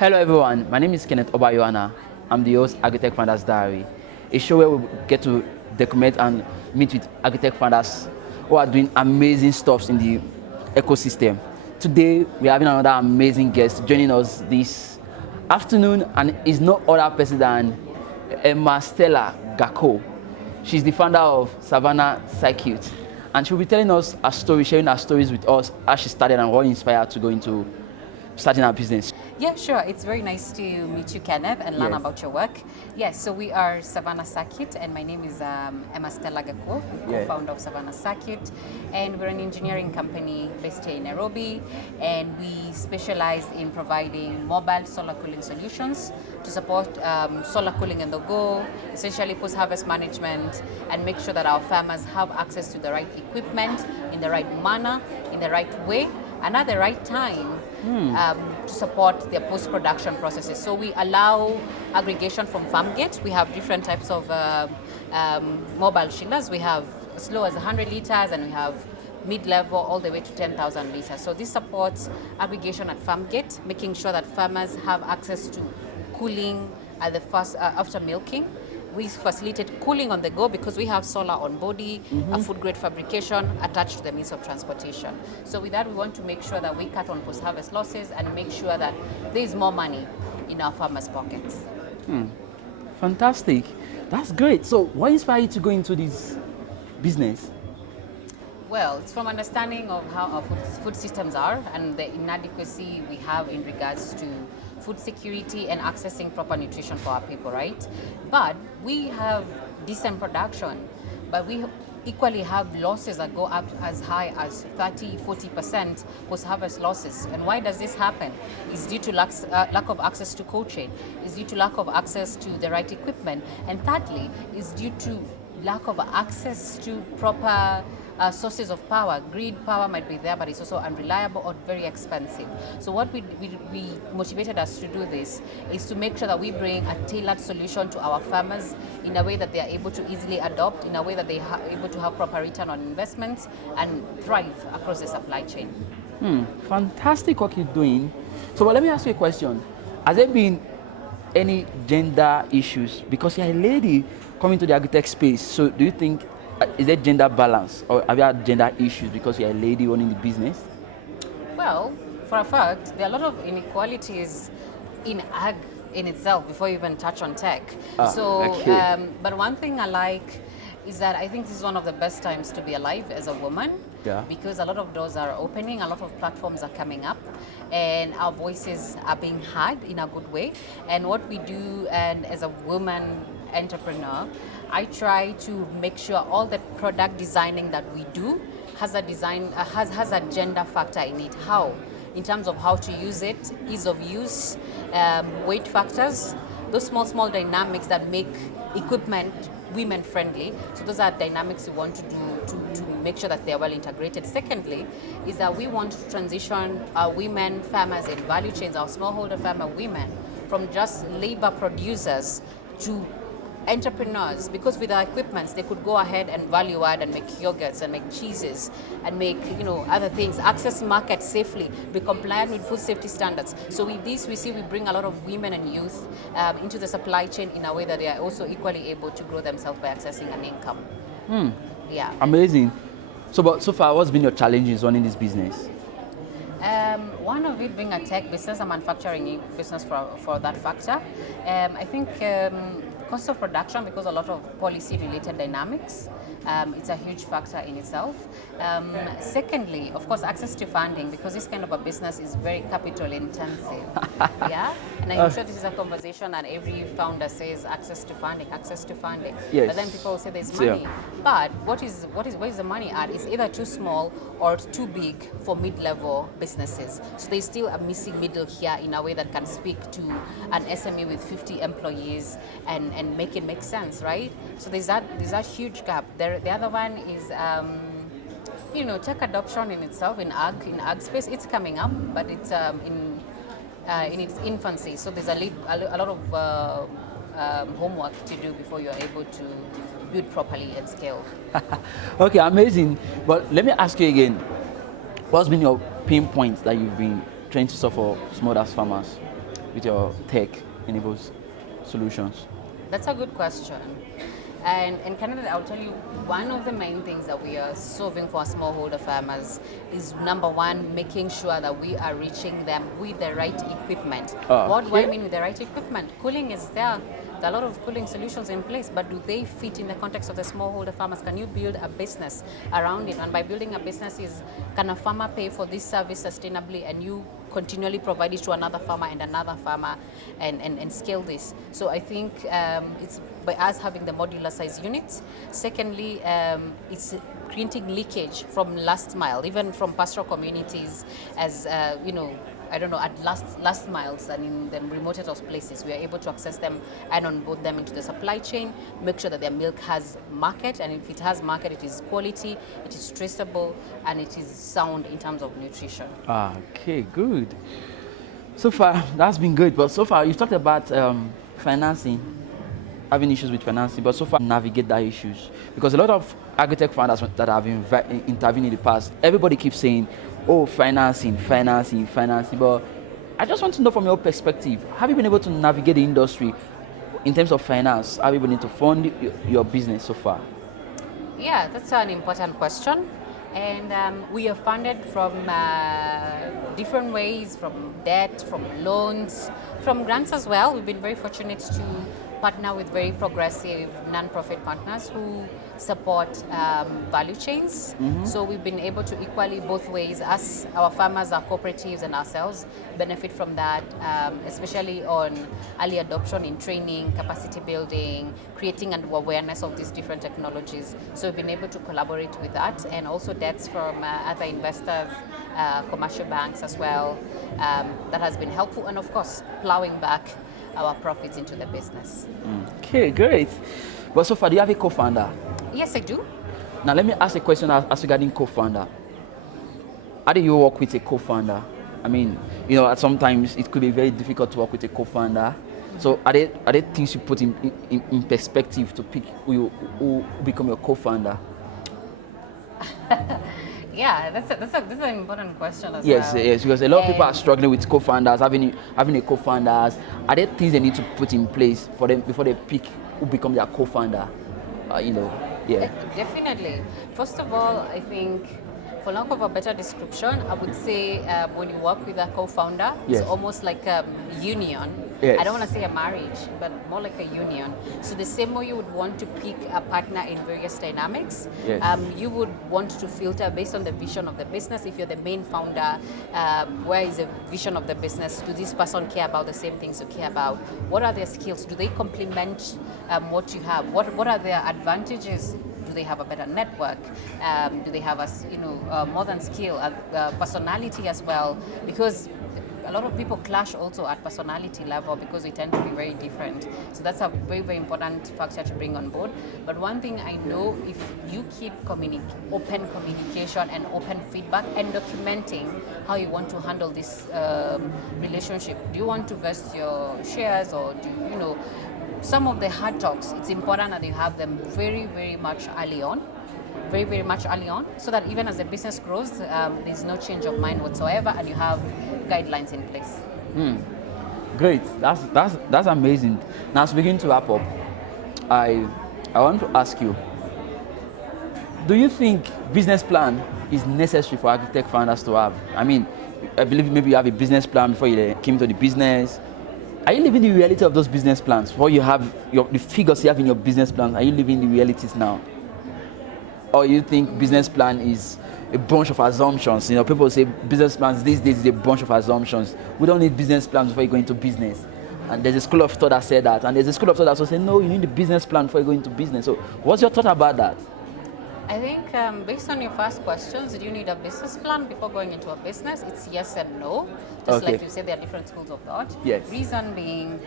Hello everyone, my name is Kenneth Obayoana. I'm the host Agritech Founders Diary, a show where we get to document and meet with Agritech founders who are doing amazing stuff in the ecosystem. Today we're having another amazing guest joining us this afternoon, and is no other person than Emma Stella Gakko. She's the founder of Savannah Circuit, and she'll be telling us her story, sharing her stories with us, how she started and what inspired her to go into starting her business. Yeah, sure. It's very nice to meet you, Kenneth, and learn Yes. about your work. Yes, so we are Savannah Circuit, and my name is Emma Stella Gakko, Yeah. co-founder of Savannah Circuit, and we're an engineering company based here in Nairobi, and we specialize in providing mobile solar cooling solutions to support solar cooling on the go, essentially post-harvest management, and make sure that our farmers have access to the right equipment in the right manner, in the right way, and at the right time to support their post-production processes. So we allow aggregation from farm gate. We have different types of mobile chillers. We have as low as 100 liters, and we have mid-level all the way to 10,000 liters. So this supports aggregation at farm gate, making sure that farmers have access to cooling at the first after milking. We facilitate cooling on the go because we have solar on body, a food grade fabrication attached to the means of transportation. So with that, we want to make sure that we cut on post-harvest losses and make sure that there is more money in our farmers' pockets. Fantastic. That's great. So what inspired you to go into this business? Well, it's from understanding of how our food systems are and the inadequacy we have in regards to food security and accessing proper nutrition for our people, right? But we have decent production, but we equally have losses that go up as high as 30-40% post-harvest losses. And why does this happen? It's due to lack of access to cold chain. It's due to lack of access to the right equipment. And thirdly, it's due to lack of access to proper sources of power. Grid power might be there, but it's also unreliable or very expensive. So what we motivated us to do this is to make sure that we bring a tailored solution to our farmers in a way that they are able to easily adopt, in a way that they are able to have proper return on investments and thrive across the supply chain. Fantastic work you're doing. So but let me ask you a question. Has there been any gender issues? Because you're a lady coming to the agritech space, so do you think is there gender balance, or have you had gender issues because you're a lady running the business? Well, for a fact, there are a lot of inequalities in ag in itself before you even touch on tech. Okay. But one thing I like is that I think this is one of the best times to be alive as a woman. Yeah. Because a lot of doors are opening, a lot of platforms are coming up, and our voices are being heard in a good way. And what we do, and as a woman entrepreneur, I try to make sure all the product designing that we do has a has a gender factor in it. How? In terms of how to use it, ease of use, weight factors, those small dynamics that make equipment women friendly. So those are dynamics we want to do to make sure that they're well integrated. Secondly, is that we want to transition our women farmers in value chains, our smallholder farmer women, from just labor producers to entrepreneurs, because with our equipments they could go ahead and value add and make yogurts and make cheeses and make other things, access markets safely, be compliant with food safety standards. So with this we see we bring a lot of women and youth into the supply chain in a way that they are also equally able to grow themselves by accessing an income. Yeah. Amazing. But so far, what's been your challenges running this business? One of it being a tech business, a manufacturing business for that factor. I think cost of production, because a lot of policy related dynamics, it's a huge factor in itself. Secondly, of course, access to funding, because this kind of a business is very capital intensive. Yeah, and I'm sure this is a conversation that every founder says, access to funding. Yes. But then people say there's Yeah. money. But where is the money at? It's either too small or too big for mid-level businesses. So there's still a missing middle here in a way that can speak to an SME with 50 employees and make it make sense, right? So there's that huge gap. The other one is tech adoption in itself in ag space. It's coming up, but it's in its infancy. So there's a lot of homework to do before you're able to build properly and scale. Okay, amazing. But let me ask you again, what's been your pain points that you've been trying to solve for smallholders farmers? with your tech enables solutions? That's a good question. And in Canada, I'll tell you, one of the main things that we are solving for smallholder farmers is number one, making sure that we are reaching them with the right equipment. What do I mean with the right equipment? Cooling is there. There are a lot of cooling solutions in place, but do they fit in the context of the smallholder farmers? Can you build a business around it? And by building a business is, can a farmer pay for this service sustainably and you continually provide it to another farmer and scale this? So I think it's by us having the modular size units. Secondly, it's creating leakage from last mile, even from pastoral communities, as I don't know, at last miles and in the remotest places, we are able to access them and onboard them into the supply chain, make sure that their milk has market, and if it has market, it is quality, it is traceable, and it is sound in terms of nutrition. Okay, good. So far, that's been good, but so far, you've talked about financing, having issues with financing, but so far, navigate that issues. Because a lot of agri-tech founders that have intervened in the past, everybody keeps saying, oh, financing, but I just want to know from your perspective, have you been able to navigate the industry in terms of finance? Have you been able to fund your business so far? Yeah, that's an important question. And we are funded from different ways, from debt, from loans, from grants as well. We've been very fortunate to partner with very progressive non-profit partners who support value chains. So we've been able to equally both ways, us, our farmers, our cooperatives and ourselves benefit from that, especially on early adoption in training, capacity building, creating an awareness of these different technologies. So we've been able to collaborate with that, and also debts from other investors, commercial banks as well. That has been helpful, and of course, plowing back our profits into the business. Okay, great. But so far, do you have a co-founder? Yes, I do. Now, let me ask a question as regarding co-founder. How do you work with a co-founder? I mean, sometimes it could be very difficult to work with a co-founder. So are there things you put in perspective to pick who become your co-founder? Yeah, that's an important question as yes, well. Yes, because a lot of people are struggling with co-founders, having a co-founders. Are there things they need to put in place for them before they pick who become their co-founder? Yeah. Definitely. First of all, I think, for lack of a better description, I would say when you work with a co-founder, Yes. it's almost like a union. Yes. I don't want to say a marriage, but more like a union. So the same way you would want to pick a partner in various dynamics, Yes. you would want to filter based on the vision of the business. If you're the main founder, where is the vision of the business? Do this person care about the same things you care about? What are their skills? Do they complement what you have? What are their advantages? Do they have a better network? Do they have more than skill, personality as well? Because a lot of people clash also at personality level because we tend to be very different. So that's a very, very important factor to bring on board. But one thing I know, if you keep open communication and open feedback and documenting how you want to handle this relationship, do you want to vest your shares, or do you some of the hard talks, it's important that you have them very, very much early on. Very, very much early on, so that even as the business grows, there's no change of mind whatsoever, and you have guidelines in place. Great, that's amazing. Now, as we begin to wrap up, I want to ask you: do you think business plan is necessary for agri-tech founders to have? I mean, I believe maybe you have a business plan before you came to the business. Are you living the reality of those business plans? What you have, the figures you have in your business plans, are you living the realities now? Or you think business plan is a bunch of assumptions? People say business plans these days is a bunch of assumptions. We don't need business plans before you go into business. And there's a school of thought that said that. And there's a school of thought that also say, no, you need a business plan before you go into business. So what's your thought about that? I think based on your first questions, do you need a business plan before going into a business? It's yes and no. Just Okay. like you said, there are different schools of thought. Yes. Reason being,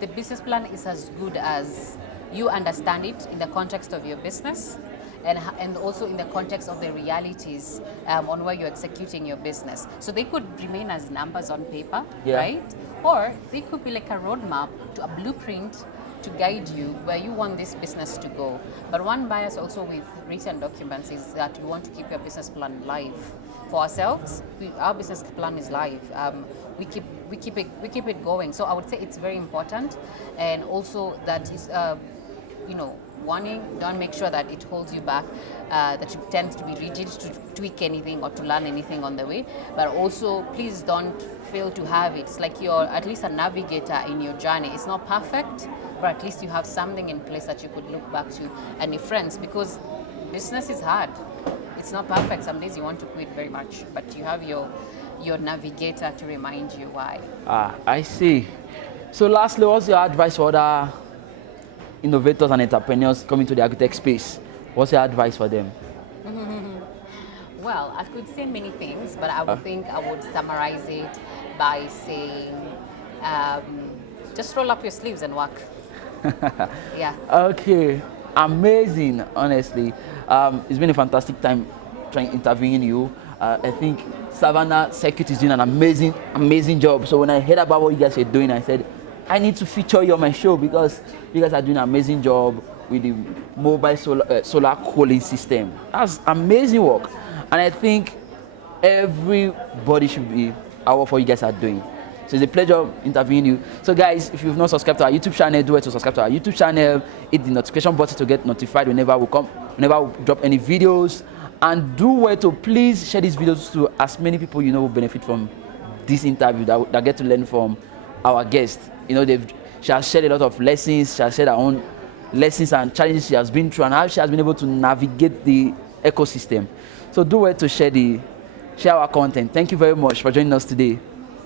the business plan is as good as you understand it in the context of your business, and also in the context of the realities on where you're executing your business. So they could remain as numbers on paper, Yeah. right? Or they could be like a roadmap to a blueprint to guide you where you want this business to go. But one bias also with written documents is that you want to keep your business plan live. For ourselves, our business plan is live. We keep we keep it going. So I would say it's very important, and also that is warning, don't make sure that it holds you back, that you tend to be rigid to tweak anything or to learn anything on the way. But also, please don't fail to have it. It's like you're at least a navigator in your journey. It's not perfect, but at least you have something in place that you could look back to and your friends, because business is hard. It's not perfect. Some days you want to quit very much, but you have your navigator to remind you why. I see. So lastly, what's your advice for other innovators and entrepreneurs coming to the agritech space? What's your advice for them? Well, I could say many things, but I would think I would summarize it by saying, just roll up your sleeves and work. Yeah. Okay, amazing. Honestly, it's been a fantastic time interviewing you. I think Savannah Circuit is doing an amazing job. So when I heard about what you guys are doing, I said, I need to feature you on my show because you guys are doing an amazing job with the mobile solar cooling system. That's amazing work. And I think everybody should be aware of what you guys are doing. So it's a pleasure interviewing you. So guys, if you've not subscribed to our YouTube channel, do it to subscribe to our YouTube channel. Hit the notification button to get notified whenever we drop any videos. And do it to please share these videos to as many people you know will benefit from this interview, that get to learn from our guest. You know, she has shared a lot of lessons. She has shared her own lessons and challenges she has been through, and how she has been able to navigate the ecosystem. So do it to share our content. Thank you very much for joining us today.